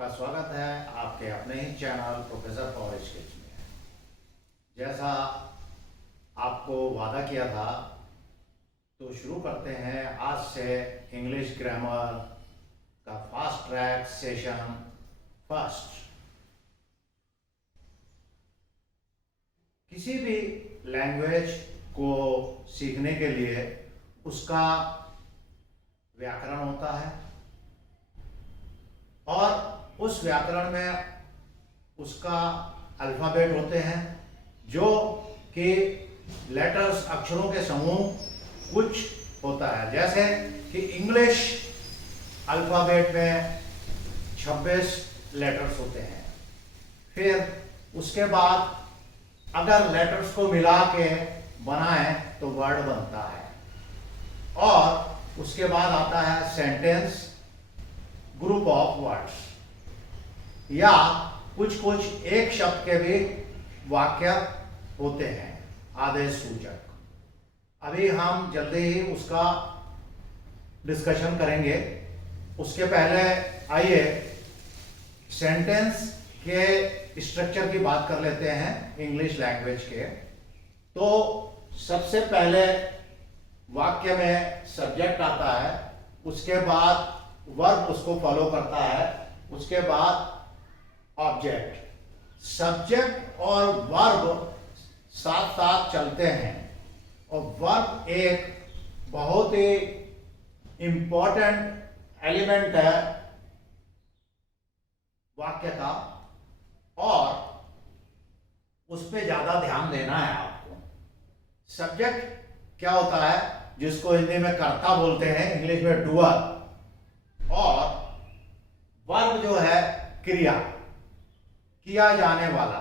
आपका स्वागत है आपके अपने ही चैनल प्रोफेसर पॉवर स्किल्स में। जैसा आपको वादा किया था, तो शुरू करते हैं आज से इंग्लिश ग्रामर का फास्ट ट्रैक सेशन फर्स्ट। किसी भी लैंग्वेज को सीखने के लिए उसका व्याकरण होता है और उस व्याकरण में उसका अल्फ़ाबेट होते हैं जो कि लेटर्स अक्षरों के समूह कुछ होता है। जैसे कि इंग्लिश अल्फ़ाबेट में 26 लेटर्स होते हैं। फिर उसके बाद अगर लेटर्स को मिला के बनाएं तो वर्ड बनता है, और उसके बाद आता है सेंटेंस, ग्रुप ऑफ वर्ड्स, या कुछ कुछ एक शब्द के भी वाक्य होते हैं, आदेश सूचक। अभी हम जल्दी ही उसका डिस्कशन करेंगे। उसके पहले आइए सेंटेंस के स्ट्रक्चर की बात कर लेते हैं इंग्लिश लैंग्वेज के। तो सबसे पहले वाक्य में सब्जेक्ट आता है, उसके बाद वर्ब उसको फॉलो करता है, उसके बाद ऑब्जेक्ट। सब्जेक्ट और वर्ब साथ साथ चलते हैं, और वर्ब एक बहुत ही इंपॉर्टेंट एलिमेंट है वाक्य का, और उस पर ज्यादा ध्यान देना है आपको। सब्जेक्ट क्या होता है, जिसको हिंदी में कर्ता बोलते हैं, इंग्लिश में डूअर, और वर्ब जो है क्रिया, किया जाने वाला।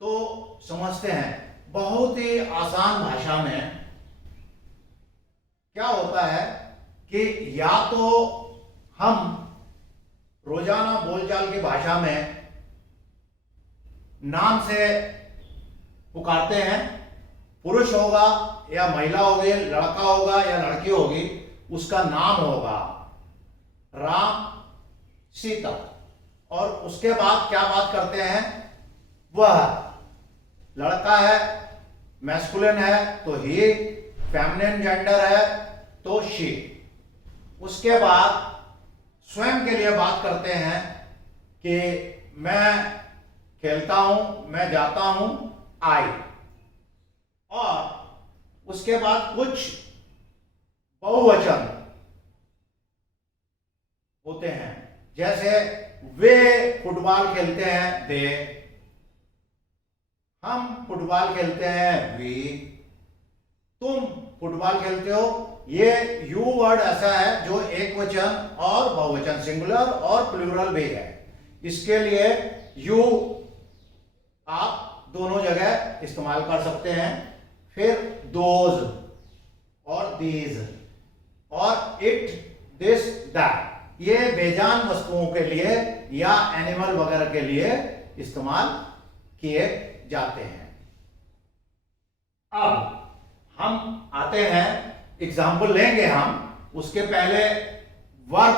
तो समझते हैं बहुत ही आसान भाषा में क्या होता है कि या तो हम रोजाना बोलचाल की भाषा में नाम से पुकारते हैं, पुरुष होगा या महिला होगी, लड़का होगा या लड़की होगी, उसका नाम होगा राम, सीता, और उसके बाद क्या बात करते हैं, वह। लड़का है मैस्कुलिन है तो ही, फेमिनिन जेंडर है तो शी। उसके बाद स्वयं के लिए बात करते हैं कि मैं खेलता हूं, मैं जाता हूं, आई। और उसके बाद कुछ बहुवचन होते हैं, जैसे वे फुटबॉल खेलते हैं, दे। हम फुटबॉल खेलते हैं, वी। तुम फुटबॉल खेलते हो, ये यू वर्ड ऐसा है जो एक वचन और बहुवचन, सिंगुलर और प्लूरल भी है। इसके लिए यू आप दोनों जगह इस्तेमाल कर सकते हैं। फिर दोज और दीज और इट, दिस, दैट, ये बेजान वस्तुओं के लिए या एनिमल वगैरह के लिए इस्तेमाल किए जाते हैं। अब हम आते हैं, एग्जाम्पल लेंगे हम। उसके पहले वर्ब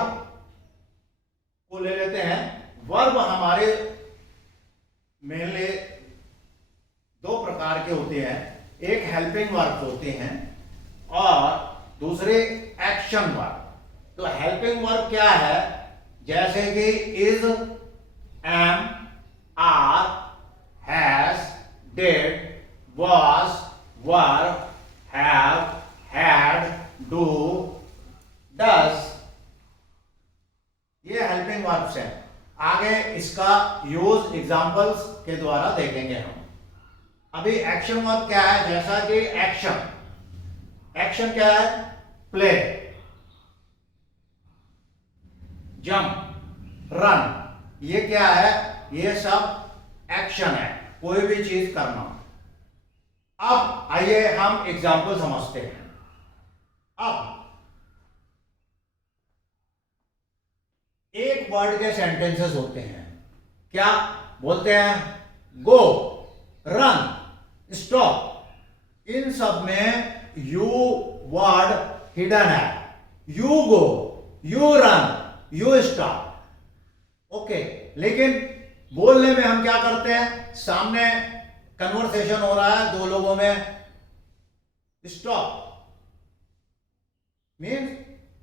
को ले लेते हैं। वर्ब हमारे मेनली दो प्रकार के होते हैं, एक हेल्पिंग वर्ब होते हैं और दूसरे एक्शन वर्ब। तो हेल्पिंग वर्ब क्या है, जैसे कि is, am, are, has, did, was, were, have, had, do, does, ये हेल्पिंग वर्ब्स हैं। आगे इसका यूज एग्जांपल्स के द्वारा देखेंगे हम। अभी एक्शन वर्ब क्या है, जैसा कि एक्शन, एक्शन क्या है, प्ले, जंप, रन, ये क्या है, ये सब एक्शन है, कोई भी चीज करना। अब आइए हम एग्जाम्पल समझते हैं। अब एक वर्ड के सेंटेंसेस होते हैं, क्या बोलते हैं, गो, रन, स्टॉप। इन सब में यू वर्ड हिडन है। You go, you run, you stop. Okay, लेकिन बोलने में हम क्या करते हैं, सामने कन्वर्सेशन हो रहा है दो लोगों में, स्टॉप मीन्स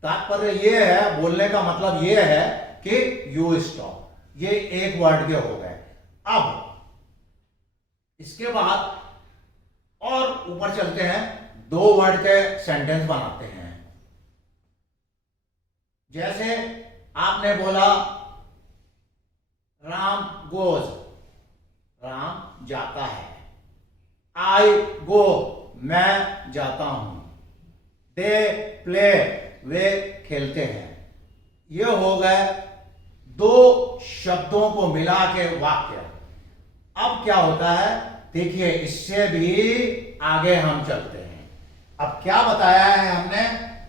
तात्पर्य ये है, बोलने का मतलब ये है कि यू स्टॉप, ये एक वर्ड के हो गए। अब इसके बाद और ऊपर चलते हैं, दो वर्ड के सेंटेंस बनाते हैं। जैसे आपने बोला राम गोज, राम जाता है। आई गो, मैं जाता हूं। दे प्ले, वे खेलते हैं। ये हो गए दो शब्दों को मिला के वाक्य। अब क्या होता है, देखिए इससे भी आगे हम चलते हैं। अब क्या बताया है हमने,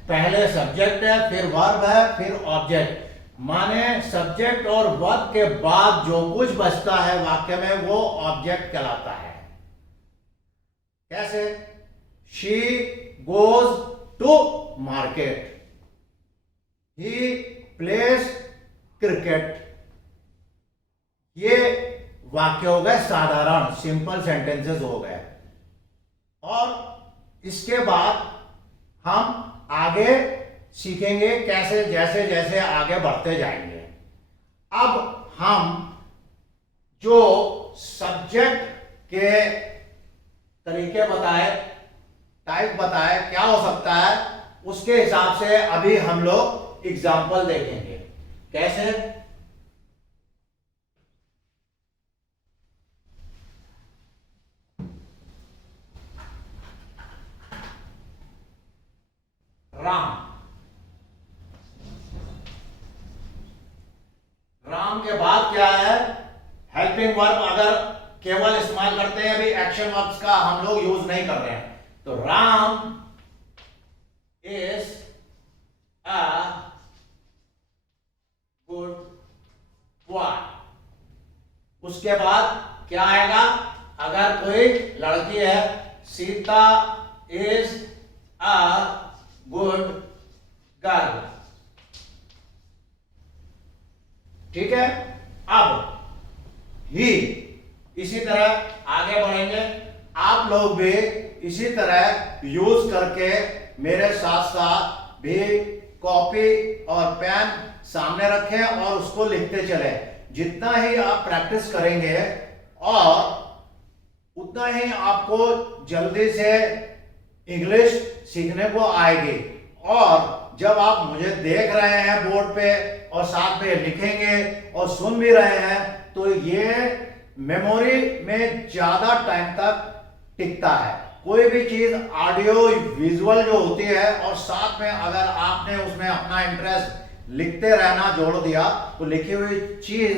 पहले सब्जेक्ट है, फिर वर्ब है, फिर ऑब्जेक्ट। माने सब्जेक्ट और वर्ब के बाद जो कुछ बचता है वाक्य में वो ऑब्जेक्ट कहलाता है। कैसे, she goes to market, he plays cricket. ये वाक्य हो गए साधारण, सिंपल सेंटेंसेस हो गए। और इसके बाद हम आगे सीखेंगे कैसे, जैसे जैसे आगे बढ़ते जाएंगे। अब हम जो सब्जेक्ट के तरीके बताए, टाइप बताए, क्या हो सकता है, उसके हिसाब से अभी हम लोग एग्जाम्पल देखेंगे। कैसे, राम, राम के बाद क्या है, हेल्पिंग वर्ब अगर केवल इस्तेमाल करते हैं, अभी एक्शन वर्ब्स का हम लोग यूज नहीं कर रहे हैं। तो Ram is a good boy. उसके बाद क्या आएगा, अगर कोई लड़की है, Sita is a good girl. ठीक है, अब ही इसी तरह आगे बढ़ेंगे। आप लोग भी इसी तरह यूज करके मेरे साथ साथ भी कॉपी और पेन सामने रखें और उसको लिखते चले। जितना ही आप प्रैक्टिस करेंगे और उतना ही आपको जल्दी से इंग्लिश सीखने को आएगी। और जब आप मुझे देख रहे हैं बोर्ड पे और साथ में लिखेंगे और सुन भी रहे हैं, तो ये मेमोरी में ज्यादा टाइम तक टिकता है। कोई भी चीज ऑडियो विजुअल जो होती है और साथ में अगर आपने उसमें अपना इंटरेस्ट लिखते रहना जोड़ दिया, तो लिखी हुई चीज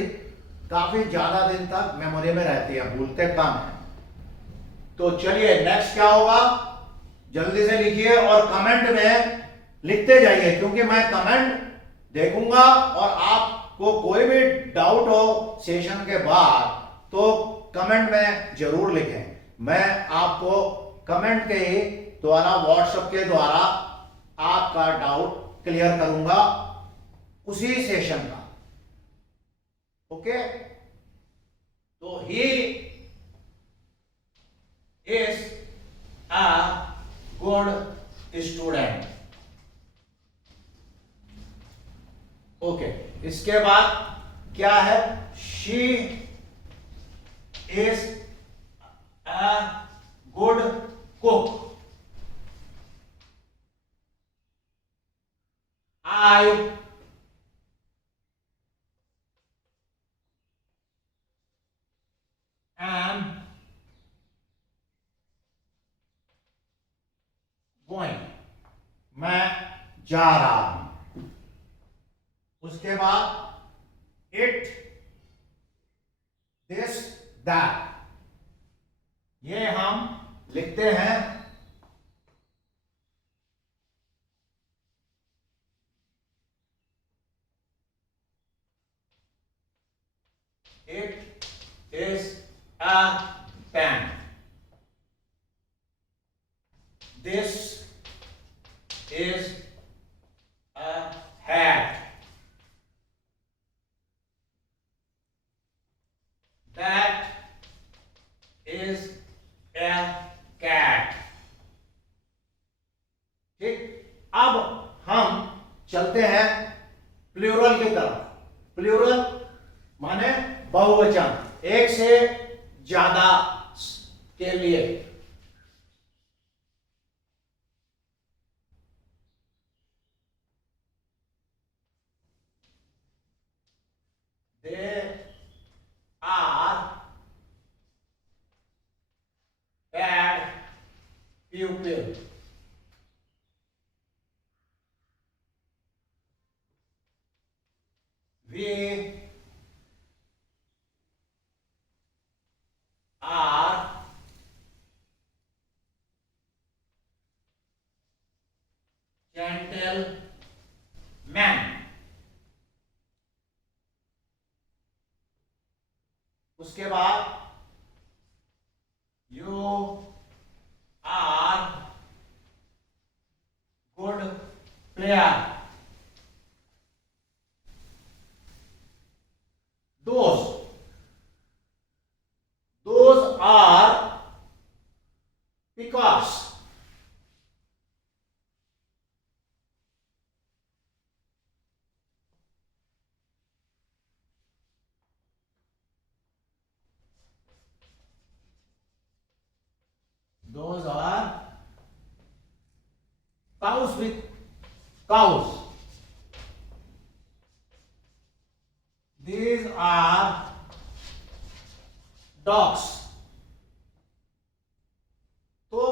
काफी ज्यादा दिन तक मेमोरी में रहती है, भूलते कम है। तो चलिए नेक्स्ट क्या होगा, जल्दी से लिखिए और कमेंट में लिखते जाइए, क्योंकि मैं कमेंट देखूंगा और आपको कोई भी डाउट हो सेशन के बाद तो कमेंट में जरूर लिखें। मैं आपको कमेंट के ही द्वारा, व्हाट्सएप के द्वारा आपका डाउट क्लियर करूंगा उसी सेशन का। ओके, तो he is a good student. Okay, इसके बाद क्या है, she is a good cook. I am going, मैं जा रहा हूं। उसके बाद इट, दिस, दैट, ये हम लिखते हैं। It is a pen, this is a hat, चलते हैं प्लूरल की तरफ। प्लूरल माने बहुवचन, एक से ज्यादा के लिए। They are bad pupil. We are gentlemen. उसके बाद you are good player. Those are because. Those are cows with cows. These are dogs. तो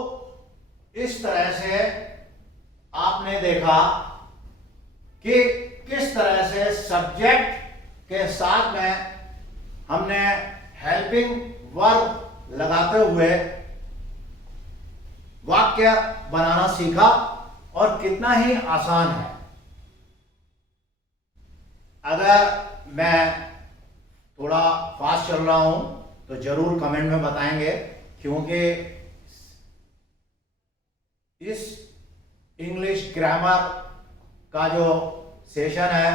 इस तरह से आपने देखा कि किस तरह से सब्जेक्ट के साथ में हमने हेल्पिंग वर्ब लगाते हुए वाक्य बनाना सीखा और कितना ही आसान है। अगर मैं थोड़ा फास्ट चल रहा हूं तो जरूर कमेंट में बताएंगे, क्योंकि इस इंग्लिश ग्रामर का जो सेशन है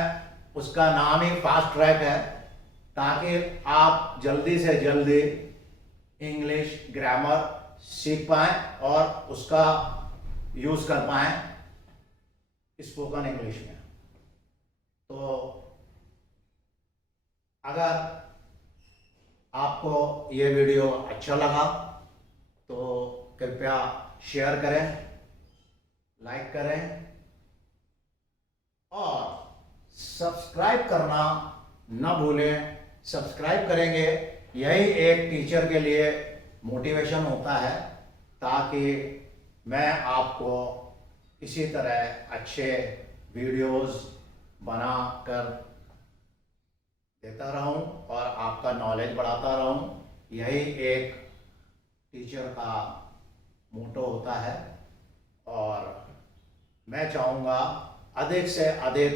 उसका नाम ही फास्ट ट्रैक है, ताकि आप जल्दी से जल्दी इंग्लिश ग्रामर सीख पाएं और उसका यूज कर पाएं स्पोकन इंग्लिश में। तो अगर आपको ये वीडियो अच्छा लगा तो कृपया शेयर करें, लाइक करें और सब्सक्राइब करना न भूलें। सब्सक्राइब करेंगे, यही एक टीचर के लिए मोटिवेशन होता है, ताकि मैं आपको इसी तरह अच्छे वीडियोस बना कर देता रहूं और आपका नॉलेज बढ़ाता रहूं। यही एक टीचर का मोटो होता है और मैं चाहूँगा अधिक से अधिक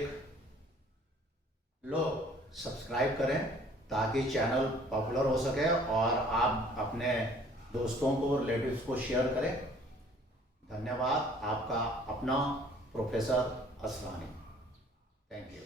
लोग सब्सक्राइब करें, ताकि चैनल पॉपुलर हो सके और आप अपने दोस्तों को, रिलेटिव्स को शेयर करें। धन्यवाद। आपका अपना प्रोफेसर असरानी। Thank you.